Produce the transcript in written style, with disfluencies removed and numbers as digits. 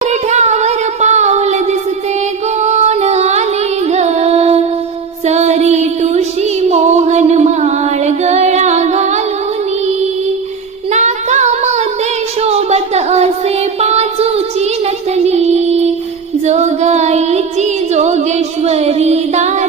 ठावर पाऊल दिसते कोण आले ग, सरी तुळशी मोहन माळ गळा घालुनी, नाकामध्ये शोभत असे पाचूची नथनी, जोगाईची जोगेश्वरी दार